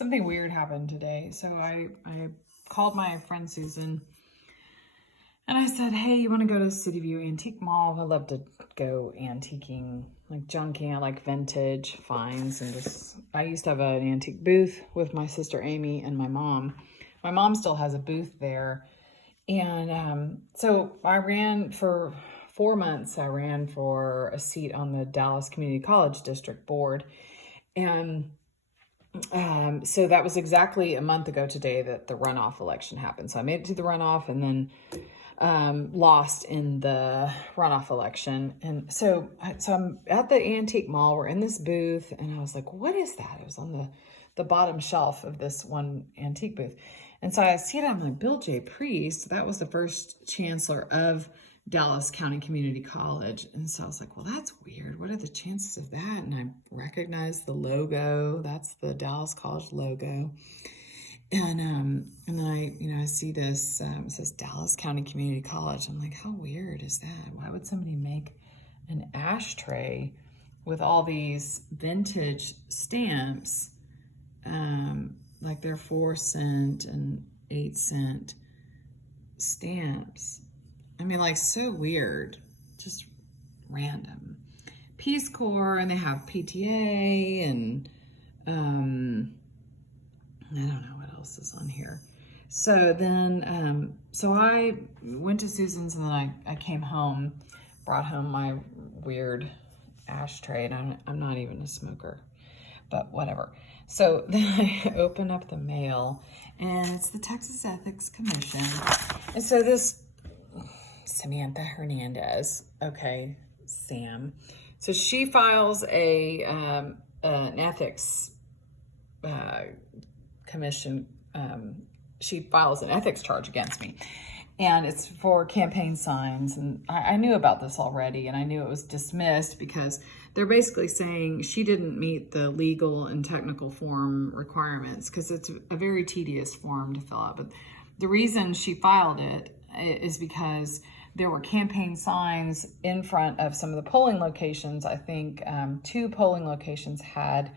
something weird happened today. So I called my friend Susan and I said, hey, you want to go to City View Antique Mall? I love to go antiquing, like junking. I like vintage finds. And I used to have an antique booth with my sister Amy and my mom. My mom still has a booth there. And so I ran for 4 months. I ran for a seat on the Dallas Community College District Board. And so that was exactly a month ago today that the runoff election happened. So I made it to the runoff and then lost in the runoff election. And so I'm at the antique mall. We're in this booth and I was like, what is that? It was on the bottom shelf of this one antique booth. And so I see it, I'm like, Bill J. Priest, that was the first chancellor of Dallas County Community College. And so I was like, well, that's weird. What are the chances of that? And I recognized the logo. That's the Dallas College logo. And then I see this, it says Dallas County Community College. I'm like, how weird is that? Why would somebody make an ashtray with all these vintage stamps, like they're 4-cent and 8-cent stamps? I mean, like, so weird, just random. Peace Corps, and they have PTA, and I don't know what else is on here. So then, so I went to Susan's, and then I came home, brought home my weird ashtray, and I'm not even a smoker, but whatever. So then I open up the mail, and it's the Texas Ethics Commission. And so this Samantha Hernandez, okay, Sam. So she files an ethics commission. She files an ethics charge against me, and it's for campaign signs. And I knew about this already, and I knew it was dismissed because they're basically saying she didn't meet the legal and technical form requirements because it's a very tedious form to fill out. But the reason she filed it is because there were campaign signs in front of some of the polling locations. I think 2 polling locations had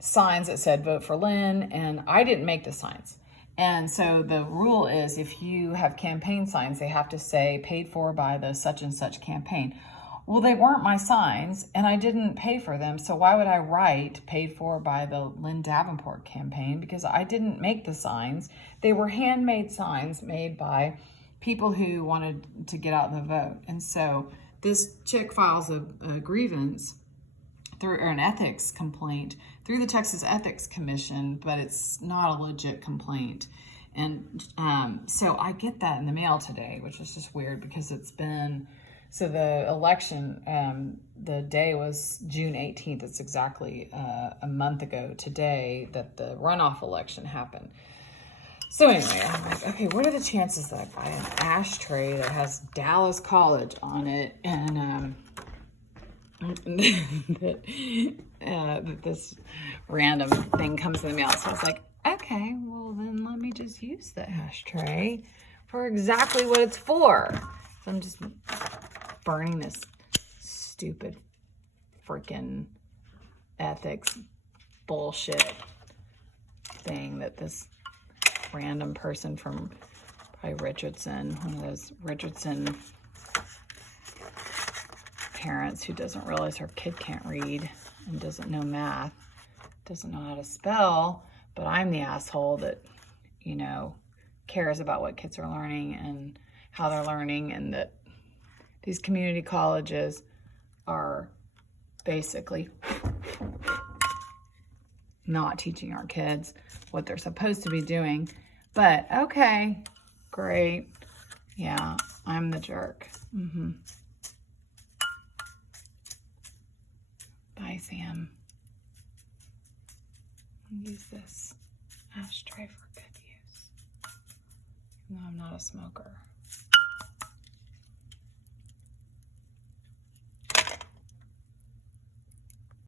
signs that said vote for Lynn, and I didn't make the signs. And so the rule is if you have campaign signs, they have to say paid for by the such and such campaign. Well, they weren't my signs, and I didn't pay for them. So why would I write paid for by the Lynn Davenport campaign? Because I didn't make the signs. They were handmade signs made by people who wanted to get out the vote. And so this chick files a grievance or an ethics complaint through the Texas Ethics Commission, but it's not a legit complaint. And so I get that in the mail today, which is just weird because it's been, so the election, the day was June 18th. It's exactly a month ago today that the runoff election happened. So anyway, I'm like, okay, what are the chances that I buy an ashtray that has Dallas College on it and that this random thing comes in the mail? So I was like, okay, well then let me just use the ashtray for exactly what it's for. So I'm just burning this stupid freaking ethics bullshit thing that this random person from probably Richardson, one of those Richardson parents who doesn't realize her kid can't read and doesn't know math, doesn't know how to spell, but I'm the asshole that, you know, cares about what kids are learning and how they're learning, and that these community colleges are basically not teaching our kids what they're supposed to be doing. But okay, great. Yeah, I'm the jerk. Bye, Sam. I'll use this ashtray for good use. No, I'm not a smoker.